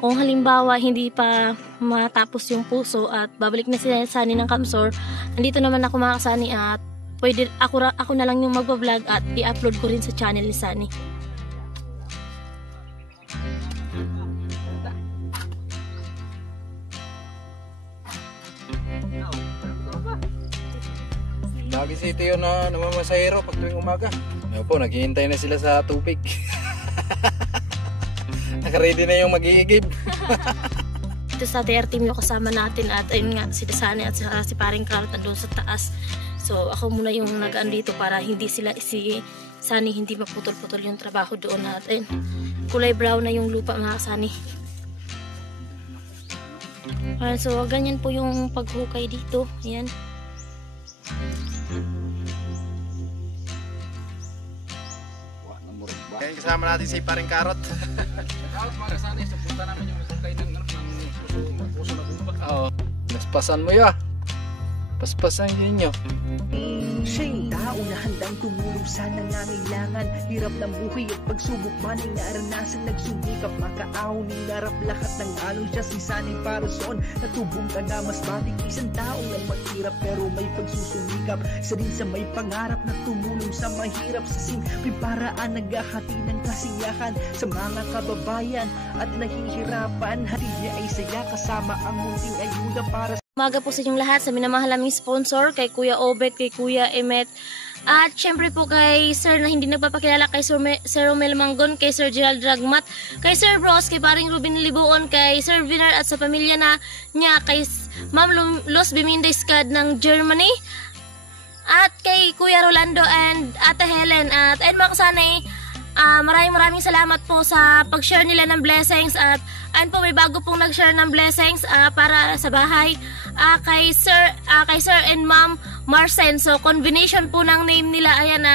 Kung halimbawa hindi pa matapos yung puso at babalik na sila Sunny ng Kamsor, nandito naman ako mga kasani at pwede ako na lang yung magbablog at i-upload ko rin sa channel ni Sunny. Lagi si Teo na namamasahero pag tuwing umaga. Ngayon po, naghihintay na sila sa tubig. Nakaready na yung mag-iigib. Ito sa TR team yung kasama natin at ayun nga, si Sunny at si Paring Carl doon sa taas. So ako muna yung nag-ano dito para hindi si Sunny hindi maputol-putol yung trabaho doon natin. Kulay brown na yung lupa mga Sunny. So ganyan po yung paghukay dito. Ayan. Ngayon kasama natin si Paring Karot. Karot mga kasani, sa punta namin yung hukay ng puso na bumba. Oo. Naspasan mo ya. Paspasan yun nyo. Siya yung tao na handang tumulong sa nangangailangan. Hirap ng buhay at pagsubok man ay naranasan. Nagsumikap makaahon ng narap lahat ng alon siya. Si Sunny Parason natubong taga mas batik. Isang tao lang maghirap pero may pagsusumikap. Isa din sa may pangarap na tumulong sa mahirap. Sa simpleng paraan naghahati ng kasiyahan sa mga kababayan at nahihirapan. Hati niya ay saya kasama ang munting ayuda para Umaga po sa inyong lahat, sa minamahal naming sponsor, kay Kuya Obet, kay Kuya Emet, at syempre po kay Sir na hindi nagpapakilala, kay Sir Romel Manggon, kay Sir Gerald Dragmat, kay Sir Bros, kay Paring Ruben Libuon, kay Sir Vinar at sa pamilya niya, kay Ma'am Los Bimindeskad ng Germany, at kay Kuya Rolando and Ate Helen. At ayun mga kasanay, maraming salamat po sa pag-share nila ng blessings. At ayun po, may bago pong nag-share ng blessings para sa bahay, kay Sir and Ma'am Marcen. So combination po ng name nila. Ayan,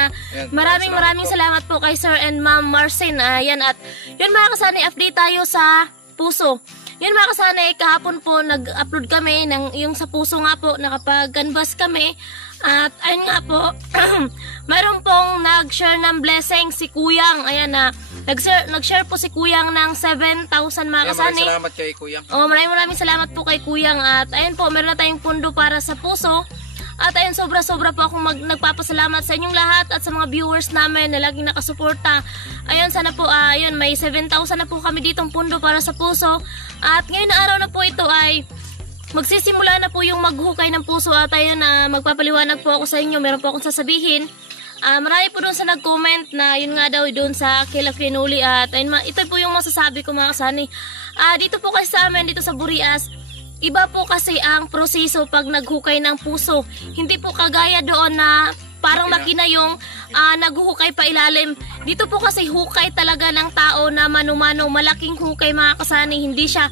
maraming salamat po kay Sir and Ma'am Marcen. Ayan, at yun mga kasanay, update tayo sa puso. Yun mga kasanay, kahapon po nag-upload kami ng yung sa puso nga po, nakapag-canvas kami. At ayun nga po, mayroon pong nag-share ng blessing si Kuyang. Ayan na, nag-share po si Kuyang ng 7,000 mga kasani. Maraming salamat kay Kuyang. Maraming salamat po kay Kuyang. At ayun po, meron na tayong pundo para sa puso. At ayun, sobra-sobra po akong nagpapasalamat sa inyong lahat at sa mga viewers namin na laging nakasuporta. Ayun, sana po, ayun, may 7,000 na po kami ditong pundo para sa puso. At ngayon na araw na po ito ay magsisimula na po yung maghukay ng puso. At ayun, magpapaliwanag po ako sa inyo. Meron po akong sasabihin. Marami po doon sa nag-comment na yun nga daw doon sa Kila Crinoli. At ayun, ito po yung masasabi ko mga kasani. Dito po kasi sa amin, dito sa Burias, iba po kasi ang proseso pag naghukay ng puso. Hindi po kagaya doon na parang makina yung naghuhukay pa ilalim. Dito po kasi hukay talaga ng tao na mano-mano. Malaking hukay mga kasani. Hindi siya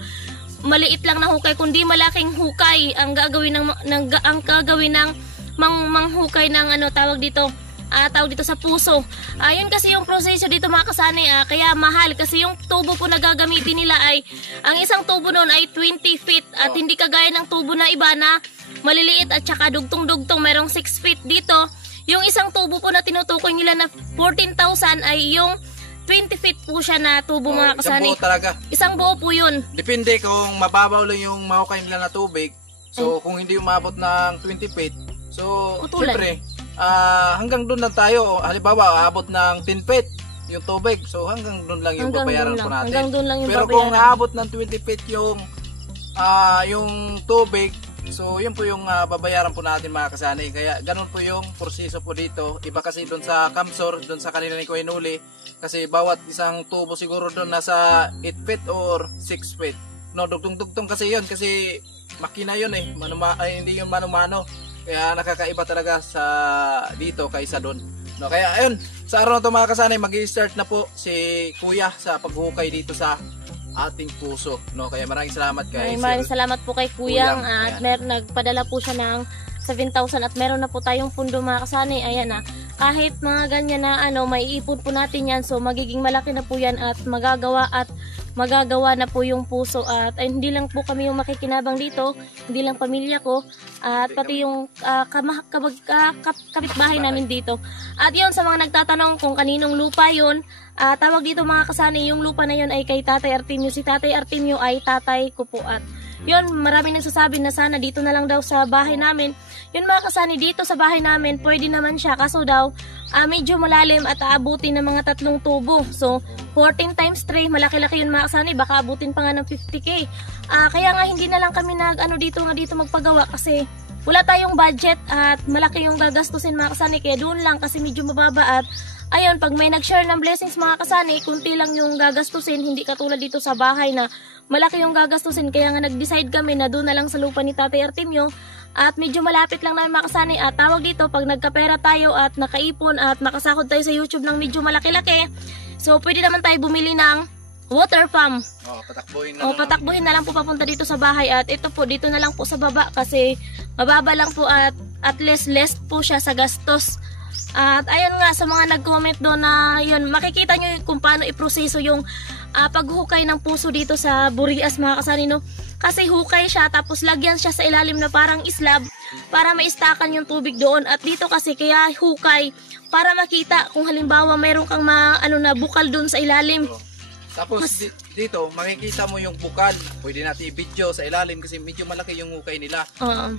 maliit lang na hukay, kundi malaking hukay ang gagawin ng manghukay ng tawag dito sa puso. Yun kasi yung proseso dito mga kasani, kaya mahal kasi yung tubo po na gagamitin nila ay ang isang tubo noon ay 20 feet at hindi kagaya ng tubo na iba na maliliit at saka dugtong-dugtong, merong 6 feet dito. Yung isang tubo po na tinutukoy nila na 14,000 ay yung 20 feet po siya na tubo mga kasani. Isang buo talaga. Isang buo po yun. Depende kung mababaw lang yung mahukay nila na tubig. So kung hindi umabot ng 20 feet, so siyempre hanggang doon lang tayo. Halimbawa, aabot ng 10 feet yung tubig. So hanggang doon lang yung babayaran po natin. Hanggang doon lang yung pero babayaran. kung aabot ng 20 feet yung tubig, so yun po yung babayaran po natin mga kasani. Kaya ganun po yung proseso po dito. Iba kasi doon sa Kamsor, doon sa kanila ni Kuya Noli, kasi bawat isang tubo siguro doon nasa 8 feet or 6 feet. No, dugtong-dugtong kasi yun, kasi makina yun hindi yun mano-mano. Kaya nakakaiba talaga sa dito kaysa doon. No, kaya ayun, sa araw na to mga kasani, mag-i-start na po si Kuya sa paghukay dito sa ating puso. No, kaya maraming salamat kay Maraming salamat po kay Kuyang. At nagpadala po siya ng 7,000 at meron na po tayong pundo mga kasani. Ayan na. Kahit mga ganyan na may ipon po natin yan. So magiging malaki na po yan at magagawa at magagawa na po yung puso. At ay, hindi lang po kami yung makikinabang dito, hindi lang pamilya ko, at pati yung kapitbahay namin dito. At yun, sa mga nagtatanong kung kaninong lupa yun, tawag dito mga kasani, yung lupa na yun ay kay Tatay Artemio. Si Tatay Artemio ay tatay ko po. At yun, marami nagsasabi na sana dito na lang daw sa bahay namin. Yun mga kasani, dito sa bahay namin, pwede naman siya. Kaso daw, medyo malalim at aabutin ng mga 3 tubo. So, 14 times 3, malaki-laki yun mga kasani. Baka abutin pa nga ng 50k. Kaya nga hindi na lang kami dito magpagawa kasi wala tayong budget at malaki yung gagastusin mga kasani. Kaya doon lang kasi medyo mababa. At ayun, pag may nag-share ng blessings mga kasani, kunti lang yung gagastusin. Hindi katulad dito sa bahay na malaki yung gagastusin. Kaya nga nag-decide kami na doon na lang sa lupa ni Tatay Artemio. At medyo malapit lang namin mga kasani. At tawag dito, pag nagkapera tayo at nakaipon at makasahod tayo sa YouTube ng medyo malaki-laki, so pwede naman tayo bumili ng water pump. Patakbuhin na lang po papunta dito sa bahay. At ito po, dito na lang po sa baba kasi mababa lang po at less po siya sa gastos. At ayun nga, sa mga nag-comment doon na yun, makikita nyo kung paano iproseso yung paghukay ng puso dito sa Burias mga kasani, no? Kasi hukay siya, tapos lagyan siya sa ilalim na parang slab para maistakan yung tubig doon. At dito kasi kaya hukay para makita kung halimbawa mayroon kang na bukal doon sa ilalim. Tapos dito, makikita mo yung bukal. Pwede natin i-video sa ilalim kasi medyo malaki yung hukay nila.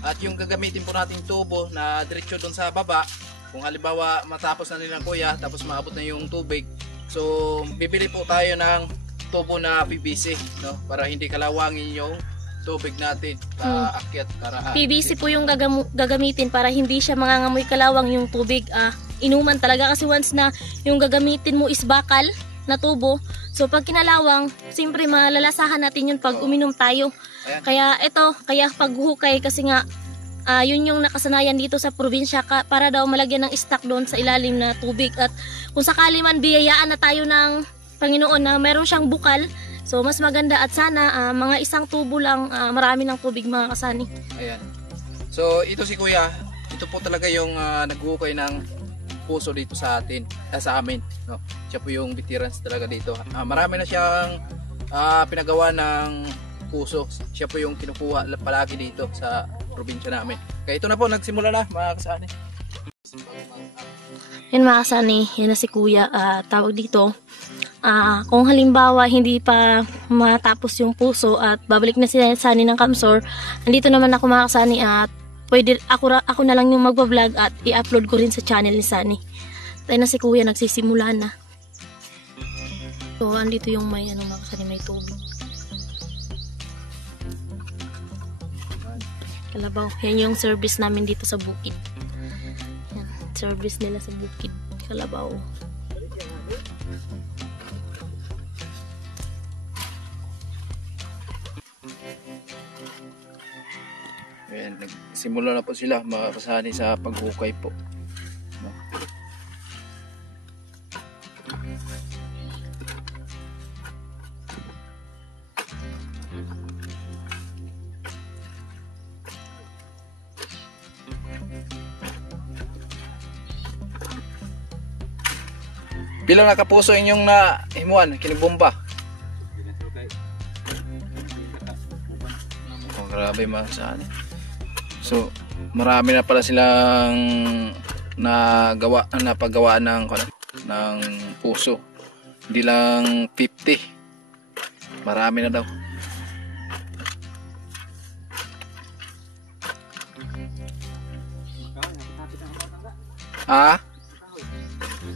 At yung gagamitin po nating tubo na diretso doon sa baba, kung halimbawa matapos na nilang kuya, tapos maabot na yung tubig. So, bibili po tayo ng tubo na PVC, no? Para hindi kalawangin yung tubig natin akyat. PVC po yung gagamitin para hindi siya mangangamoy kalawang yung tubig. Inuman talaga kasi once na yung gagamitin mo is bakal na tubo, so pag kinalawang, siyempre malalasahan natin yun pag uminom tayo. Kaya paghukay kasi nga yun yung nakasanayan dito sa probinsya para daw malagyan ng stock doon sa ilalim na tubig. At kung sakali man biyayaan na tayo ng Panginoon na meron siyang bukal, so mas maganda at sana mga isang tubo lang, marami ng tubig mga kasani. Ayan. So ito si Kuya, ito po talaga yung naghukay ng puso dito sa amin, no? Siya po yung veterans talaga dito. Marami na siyang pinagawa ng puso. Siya po yung kinukuha palagi dito sa probinsya namin. Kaya ito na po, nagsimula na mga kasani. Yan mga kasani, yan na si Kuya. Tawag dito, kung halimbawa hindi pa matapos yung puso at babalik na si Sani ng Kamsor, nandito naman ako mga kasani at pwede ako na lang yung magbablog at i-upload ko rin sa channel ni Sani. Tayo na si Kuya, nagsisimula na. So andito yung may mga kasani, may tubig. Kalabaw. Yan yung service namin dito sa bukid. Yan, service nila sa bukid. Kalabaw. Ayan, nagsimula na po sila mga kasani sa paghukay po. No? Bilang nakapuso inyong na himuan, kinibomba. Oh, grabe mga kasani. So, marami na pala silang napagawaan ng puso. Hindi lang 50. Marami na daw.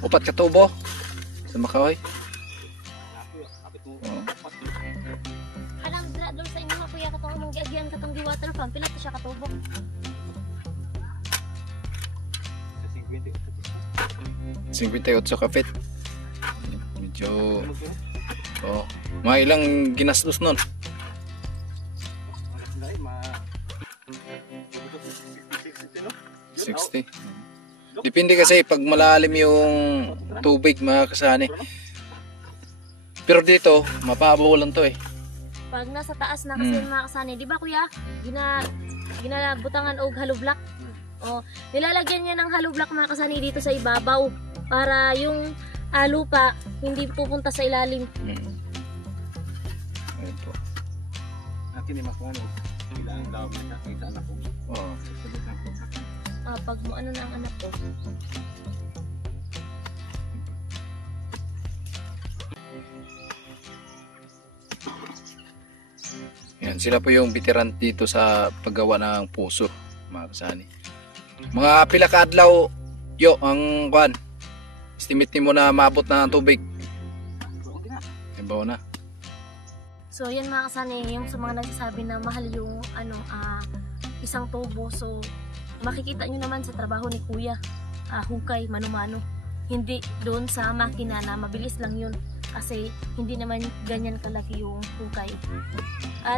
Upat ka tubo sa Makahoy. Alam dra doon sa inyo mga kuya katong mong giagyan katong di water pump, pila to siya katubo? 58 kapit. Medyo mga ilang ginastos nun. 60. Depende kasi pag malalim yung tubig mga kasani. Pero dito, mapabaw lang to eh. Pag nasa taas na kasi mga kasani, di ba kuya? Ginabutangan og hollow block. Nilalagyan niya ng hollow block mga kasani dito sa ibabaw para yung lupa hindi pupunta sa ilalim. Ayan po. Akin ni makuha no. Ilang daw na kita anak ko. Oo. Sagot na po. Pag mo ano na ang anak ko. Yan, sila po yung veteran dito sa paggawa ng puso, mga kasani. Mga pila ka adlaw yo ang kuan. Estimate mo na maabot na ang tubig. Ibaw na. So yan mga kasani, yung sa mga nagsasabi na mahal yung isang tubo. So makikita nyo naman sa trabaho ni Kuya, hukay, mano-mano. Hindi doon sa makina na mabilis lang yun. Kasi hindi naman ganyan kalaki yung hukay.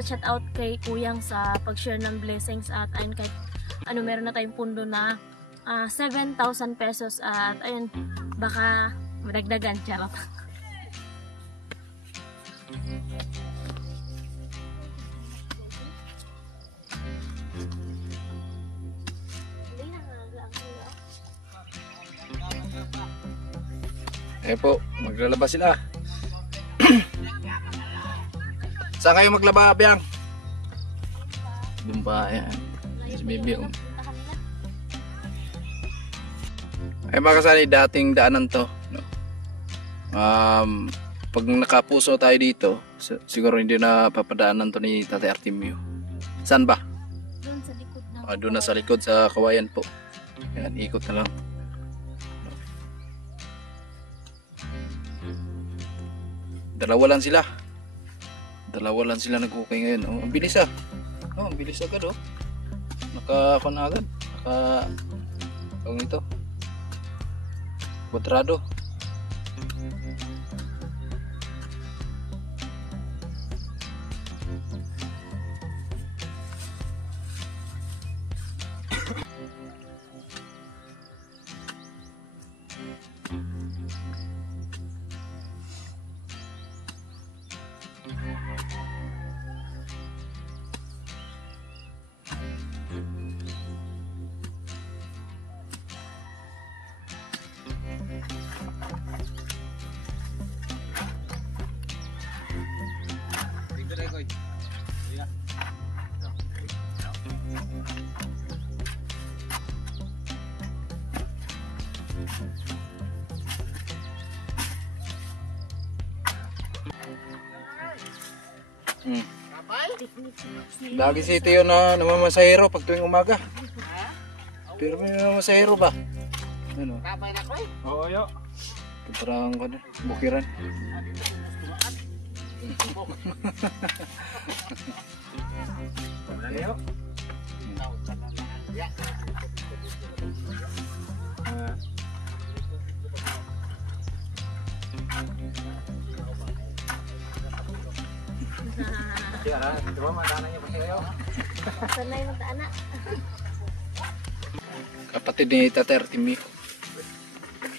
Shout out kay Kuyang sa pag-share ng blessings at ayun kahit meron na tayong pundo na 7,000 pesos at ayun baka madagdagan, charot. Eh po, maglalaba sila. Saan kayo maglaba, Biyang? Bumba, yan. Si Bibi, oh. Ay mga kasali, dating daanan to, no? Pag nakapuso tayo dito, siguro hindi na papadaanan to ni Tatay Artemio. Saan ba? Doon sa likod ng Doon na sa likod sa kawayan po. Yan, ikot na lang. Dalawa lang sila. Dalawa lang sila nag-ukay ngayon. Oh, ang bilis ah. Oh, ang bilis agad oh. Naka-kon agad. Ang ito. Kwadrado. Lagi si Tio na namamasahero pag tuwing umaga. Pero may namamasahero ba? Ano? Oo yo. Parang ano, bukiran. Wala yo. Ya, cuma madananya pasti yo. Sanay mo ta anak. Kapatid ni Tatay Artemio.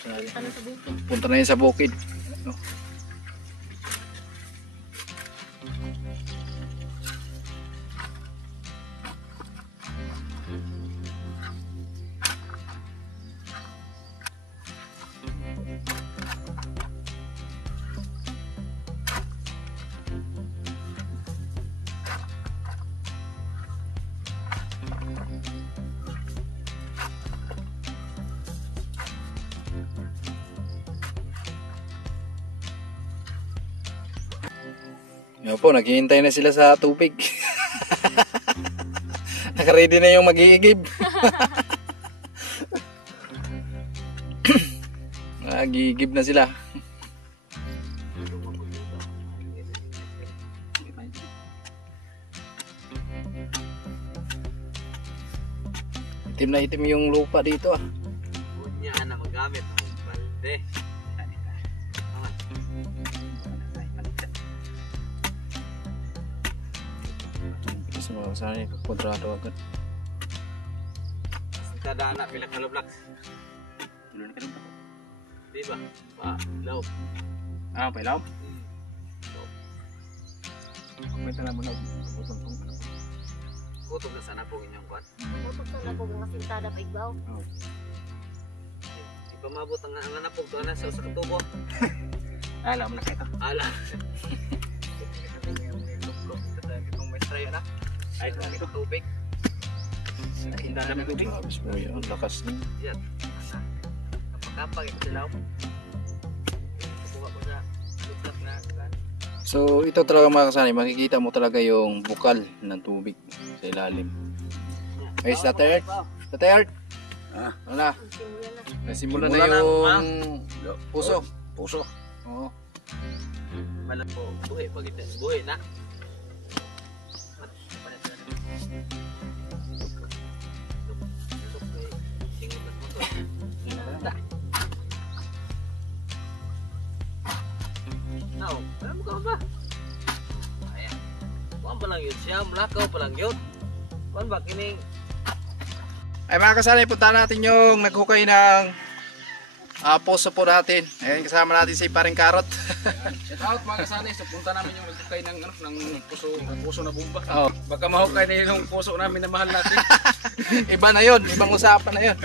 Ano sa bukid? Punta na yun sa bukid. No? Yan po, naghihintay na sila sa tubig. Nakaready na yung mag-iigib. Nag-iigib na sila. Itim na itim yung lupa dito ah. Bunya na magamit ang balde. Sana yung kwadrado agad. Kada anak pila ka blocks. Dulu na ka. Di ba? Law. Pailaw. May tala mo na Kutob na sana po inyong kwan. Kutob na po mga sintada pa igbaw. Di pa mabot ang anak po to na sa tubo. Alam na kita. Ala. Ay, ito tubig. Hindi na namin tubig. Grabe kuya, ang lakas niya. Yan. Kapag ito sila. Kukuha ko sa lublak na. So ito talaga mga kasanay, makikita mo talaga yung bukal ng tubig sa ilalim. Okay, Tatay Art. Tatay Art. Wala. Nasimula na yung puso. Puso. Oo. Malang po, buhay pag ito. Buhay na. Now, alam mo ka ba? Ayan. Kuhaan pa lang yun siya, malakaw pa lang yun. Kuhaan ba, kining Ay mga kasanay, punta natin yung naghukay ng puso po natin. Ayan, kasama natin si Paring Karot. Shout out mga kasanay, so punta namin yung naghukay ng puso na bomba. Oh. Baka mahukay na yung puso namin na mahal natin. Iba na yun, ibang usapan na yun.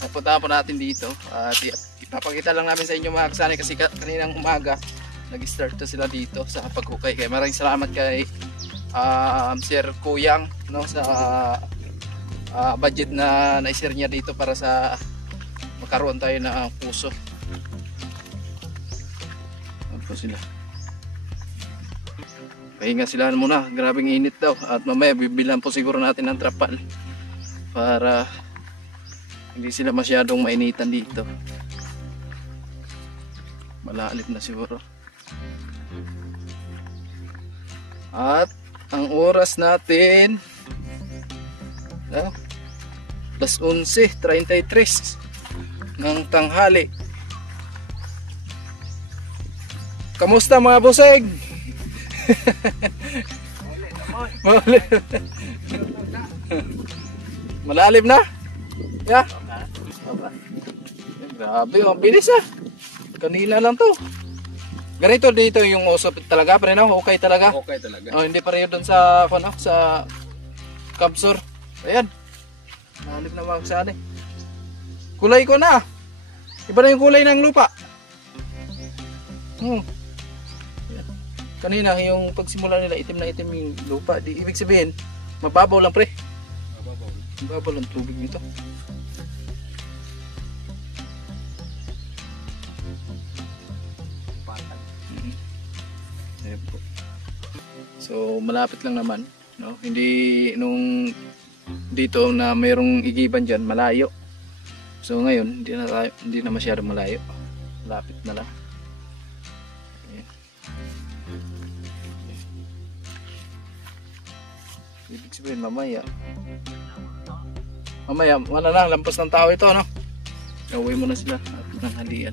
Napunta po natin dito at ipapakita lang namin sa inyo mga kasanay kasi kaninang umaga nag-start na sila dito sa paghukay. Kaya maraming salamat kay Sir Kuyang, no, sa budget na na-share niya dito para sa magkaroon tayo ng puso. Ano po sila? Pahinga sila muna, grabing init daw at mamaya bibilan po siguro natin ng trapal para hindi sila masyadong mainitan dito. Malalim na siguro. At ang oras natin plus 11:33 ng tanghali. Kamusta mga buseg? Malalim na? Yeah. Grabe, ang bilis ah. Kanina lang to. Ganito dito yung usap talaga, pre, no? Okay talaga. Okay talaga. Oh, hindi pareho doon sa ano, sa Kamsur. Ayan. Malalim na mga kasali. Kulay ko na. Iba na yung kulay ng lupa. Ayan. Kanina yung pagsimula nila itim na itim yung lupa. Di ibig sabihin, mababaw lang, pre. Mababaw lang tubig nito. Ayan po. So malapit lang naman, no? Hindi nung dito na mayroong igiban diyan, malayo. So ngayon hindi na masyadong malayo. Malapit na lang. Ayan. Ibig sabihin mamaya wala na, lampas ng tao ito, no? Gawin mo na sila at nanghalian.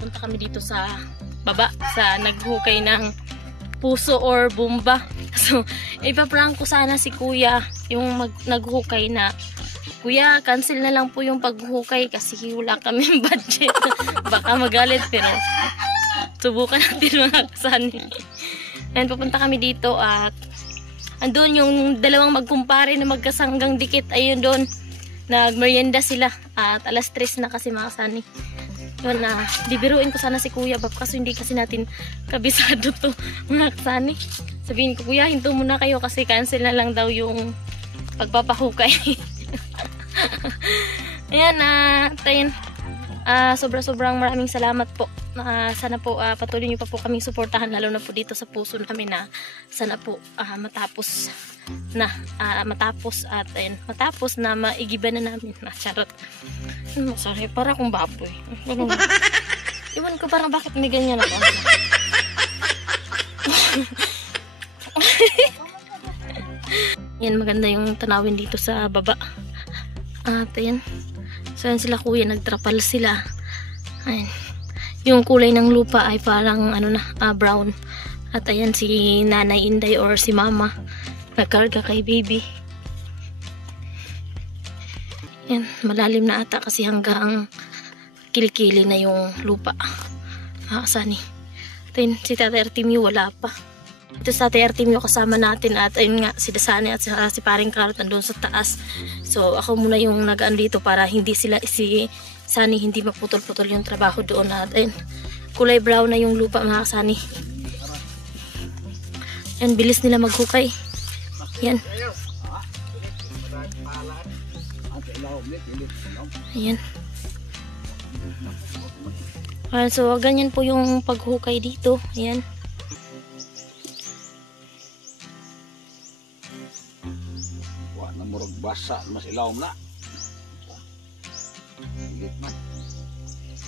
Punta kami dito sa baba sa naghukay ng puso or bomba. So, ipaprank ko sana si kuya yung naghukay na, kuya, cancel na lang po yung paghukay kasi wala kaming budget. Baka magalit pero subukan natin mga kasani. And pupunta kami dito at andun yung dalawang magkumpare na magkasanggang dikit. Ayun doon, nagmerienda sila at alas 3 na kasi mga kasani. Yun na, bibiruin ko sana si kuya kaso hindi kasi natin kabisado to mga kasani. Sabihin ko, kuya, hinto muna kayo kasi cancel na lang daw yung pagpapahukay. Ayan, tayo. Sobrang maraming salamat po. Sana po patuloy niyo pa po kaming suportahan lalo na po dito sa puso namin na sana po matapos at ayun, matapos na maigiban na namin na charot. Sorry, para akong baboy. Iwan ko parang bakit may ganyan ako. Yan, maganda yung tanawin dito sa baba. At ayan. So yan sila kuya, nagtrapal sila. Ayan. Yung kulay ng lupa ay parang brown. At ayan si Nanay Inday or si Mama nagkarga kay baby. Yan, malalim na ata kasi hanggang kilikili na yung lupa. Sani. At ayun, si Tatay Artemio wala pa. Ito sa Tatay Artemio kasama natin at ayun nga si Dasani at si Paring Karot nandun sa taas. So ako muna yung nagaan dito para hindi si Sani hindi maputol-putol yung trabaho doon. At ayun, kulay brown na yung lupa mga kasani. Yan, bilis nila maghukay. Yan. Ayan. So, ganyan po yung paghukay dito. Ayan. Wa na murag basa mas ilawom na. Higit man.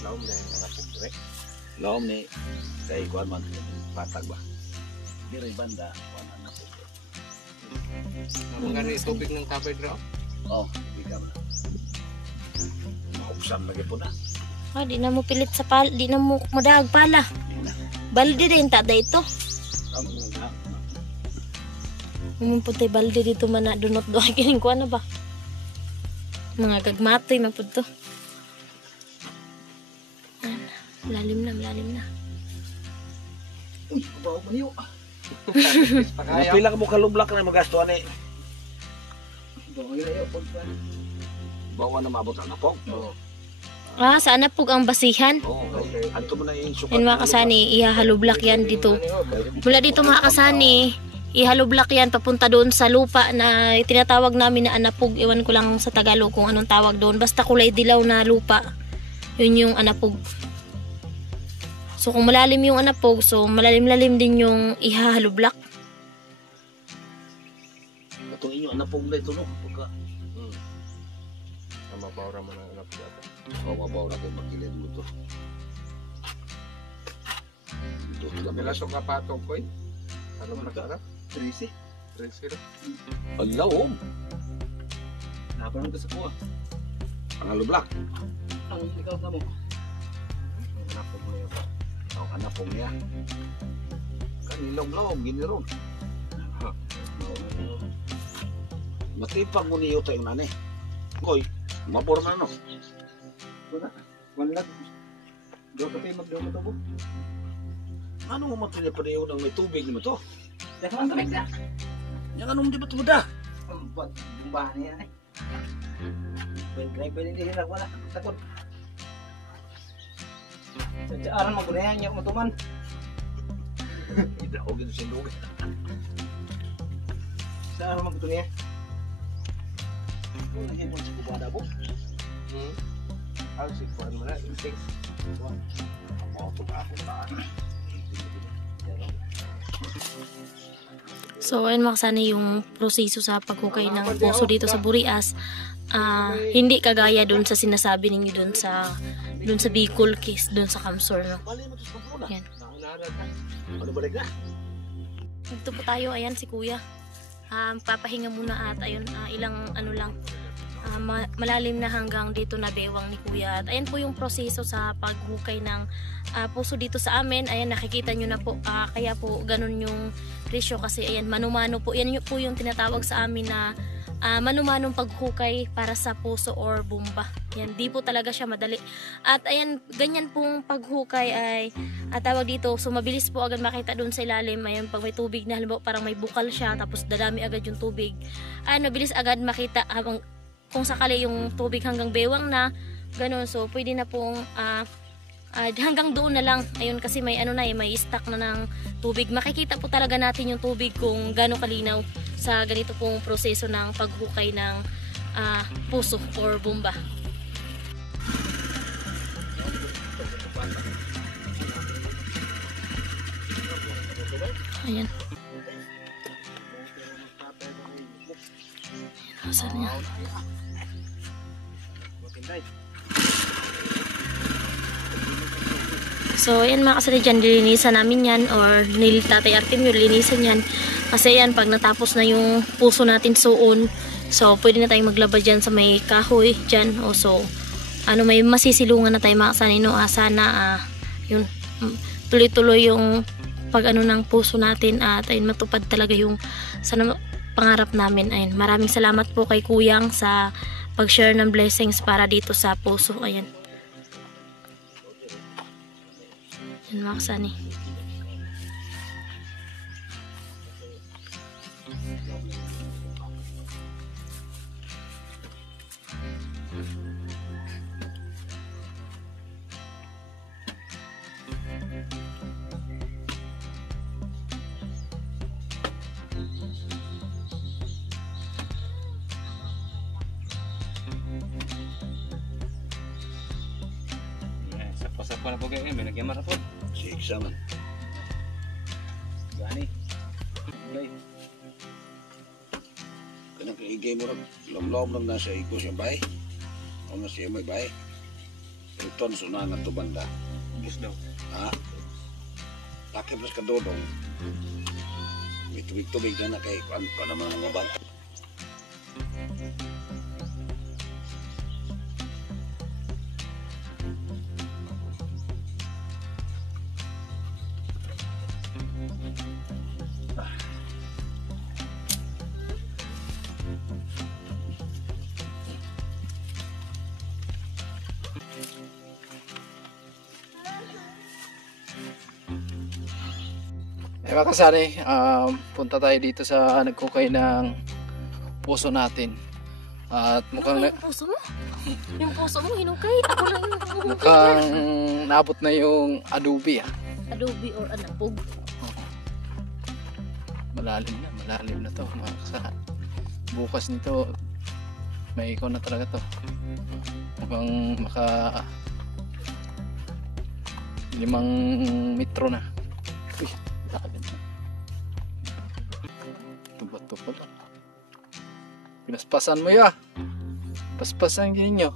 Ilawom na yung narapog direct. Ilawom ni kay kuan man patag ba. Diri banda kuan na po. Mga ni tubig ng kapay draw. Oh, di ka ba. Maubsan lagi po na. Di na mo pilit sa pala, di na mo madaag pala. Balde din tada ito. Puntay balde dito man na dunot do ay kining kuan na ba. Mga gagmatoy man pud to. Lalim na. Uy, bawo man yo. Pila ka mo kalublak na magasto ani. Bawa na mabot ang napog. Sana po ang basihan. Okay. Anto mo na yung sukat. Yan mga kasani, ihahalublak yan dito. Mula dito mga kasani, ihalublak yan papunta doon sa lupa na tinatawag namin na anapog. Iwan ko lang sa Tagalog kung anong tawag doon. Basta kulay dilaw na lupa. Yun yung anapog. So kung malalim yung anapog, so malalim-lalim din yung ihahalublak. Itong inyo anapog na ito no. Pagka Mabaw raman ang anak ko. mabaw na kayo magkilid mo ito. Ito lang. Pilasok ka patong ko eh. Ano man nakara? 13. 3-0. Ang lawom. Naparoon ko sa kuha. Ang alublak. Ang ikaw na mo. Ang anapog mo yun. Ang anapog niya. Kanilong-lawom, giniron. Matipag mo niyo tayo nanay. Koy, mabor na no. Wala. Do ka tayo magdamo to po. Ano mo matuloy pa niyo ng may tubig mo to? Deka man tumig na. Yang anong di ba ito da? Buat bumbahan niya eh. Pwede hindi lang wala. Takot. Sa aran magunayan niya matuman. Hindi ako gino sa lugar. Sa aran magunayan. Ano na hipon sa kubada po? Ang sikuan mo na. Instinct. Ako ito ka ako taan. So ayun mga kasani yung proseso sa paghukay ng puso dito sa Burias. Hindi kagaya doon sa sinasabi ninyo doon sa Bicol case, doon sa Kamsor, no? Bali mo ito sa puna. Yan. Ano balik na? Dito po tayo, ayan si Kuya. Papahinga muna at ayun, ilang ano lang, malalim na hanggang dito na bewang ni Kuya. At ayan po yung proseso sa paghukay ng puso dito sa amin. Ayan, nakikita nyo na po, kaya po ganun yung presyo kasi ayan, mano-mano po. Yan po yung tinatawag sa amin na mano-manong paghukay para sa puso or bumba. Yan, di po talaga siya madali. At ayan, ganyan pong paghukay ay tawag dito, so mabilis po agad makita doon sa ilalim. Ayan, pag may tubig na halimbawa parang may bukal siya tapos dadami agad yung tubig. Ayan, mabilis agad makita habang kung sakali yung tubig hanggang bewang na ganun. So pwede na pong hanggang doon na lang. Ayun, kasi may ano na may stock na ng tubig. Makikita po talaga natin yung tubig kung gaano kalinaw sa ganito pong proseso ng paghukay ng puso or bumba. Ayan. Ayan, niya. So, ayan mga kasali dyan, lilinisan namin yan or Tatay Artem yung linisan yan. Kasi yan, pag natapos na yung puso natin suon, so pwede na tayong maglaba dyan sa may kahoy dyan. O so, may masisilungan na tayo mga kasali, no? Sana, yun, tuloy-tuloy yung pag ng puso natin at ayun, matupad talaga yung sana pangarap namin. Ayun, maraming salamat po kay Kuyang sa pag-share ng blessings para dito sa puso. Ayan. Yan mga kasani. Kuha na po kayo, may nagyamar na po. Si Iksa man. Gani. Gulay. Kanang kaigay mo rin. Lom-lom lang na siya iko siya bay. O na siya may bay. Ito na suna nga to banda. Ubus daw. Ha? Laki plus kadodong. May tubig-tubig na kay kuan pa naman ang mabal. Mga kasari, punta tayo dito sa nagkukay ng puso natin. At mukhang Yung puso mo? Yung puso mo, hinukay. Ako lang yung hinukay. mukhang naabot na yung adobe. Adobe or anapog. Malalim na to mga kasari. Bukas nito, may ikaw na talaga to. Mukhang maka 5 metro na. Uy, lalim na. Tubat-tubat pala. Pinaspasan mo ya. Paspasan din nyo.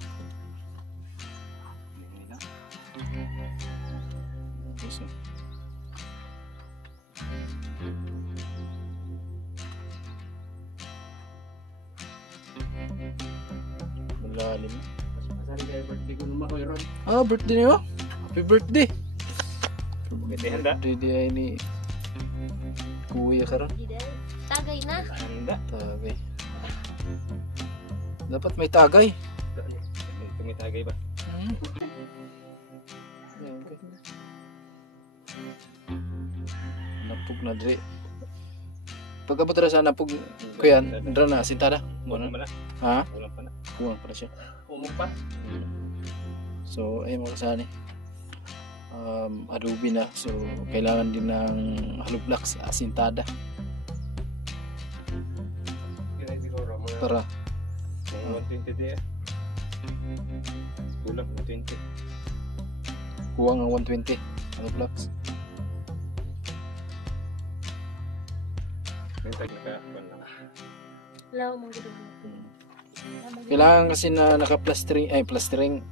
Malalim na. Masali kayo birthday ko nung makoy ron. Ah, birthday niyo? Happy birthday! Birthday handa. Birthday ni Kuya karon. Tagay na. Handa. Tagay. Dapat may tagay. May tagay ba? Napog na dre. Pagkabot ra sa napog kuya, dra na sintada. Ulang pa na. Ha? Ulang pa na. Kuwang pa na siya. Umong pa. So, ayun mga kasani. Adobe na. So, kailangan din ng hollow blocks, asintada. Kaya siguro mga Para 120 din eh. Kulang 120. kuwang ang 120 hollow blocks. May tag na kaya. Law mong gusto. Kailangan kasi na naka-plastering,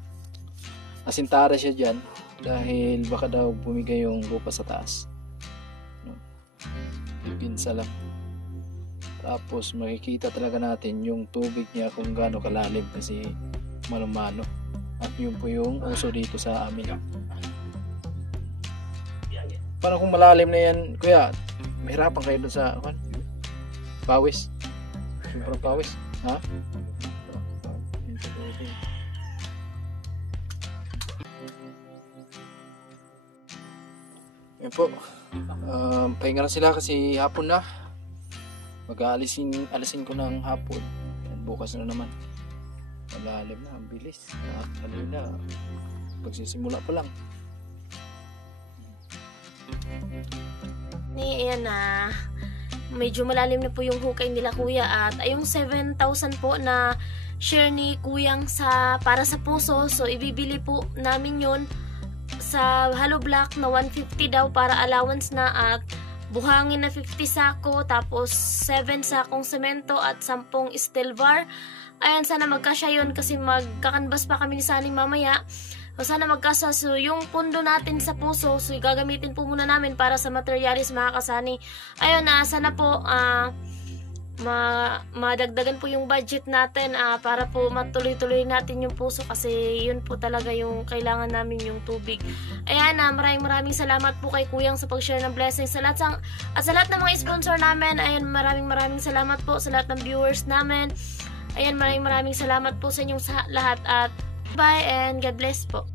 asintada siya dyan dahil baka daw bumigay yung lupa sa taas. No? Ipinsa lang. Tapos makikita talaga natin yung tubig niya kung gaano kalalim kasi malumano. At yun po yung uso dito sa amin. Paano kung malalim na yan, kuya? Mahirapan kayo dun sa pawis. Sobrang pawis. Ha? Yan po. Pahinga na sila kasi hapon na. Alisin ko ng hapon. Yan, bukas na naman. Malalim na, ang bilis. Kanina, pagsisimula pa lang. Ayan na. Medyo malalim na po yung hukay nila kuya at ayong 7,000 po na share ni kuyang para sa puso. So ibibili po namin yun sa hollow block na 150 daw para allowance na at buhangin na 50 sako tapos 7 sakong semento at 10 steel bar. Ayan, sana magkasya yun kasi magkakanbas pa kami ni Sunny mamaya. So, sana magkasa. So, yung pundo natin sa puso, so, gagamitin po muna namin para sa materialis mga kasani. Ayun, sana po, madagdagan po yung budget natin para po matuloy-tuloy natin yung puso kasi yun po talaga yung kailangan namin yung tubig. Ayan, maraming salamat po kay Kuyang sa pag-share ng blessings sa lahat at sa lahat ng mga sponsor namin. Ayan, maraming salamat po sa lahat ng viewers namin. Ayan, maraming salamat po sa inyong lahat at bye and God bless po.